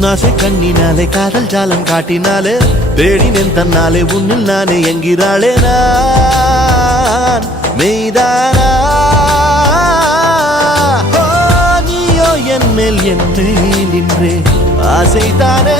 உன்னாசை கண்ணினாலே காதல் ஜாலம் காட்டினாலே தேடினேன் தன்னாலே உன்னில் நானே என்கிறாளே நான் மெய்தானா நீயோ என் மேல் என்றே நின்றே ஆசைதானே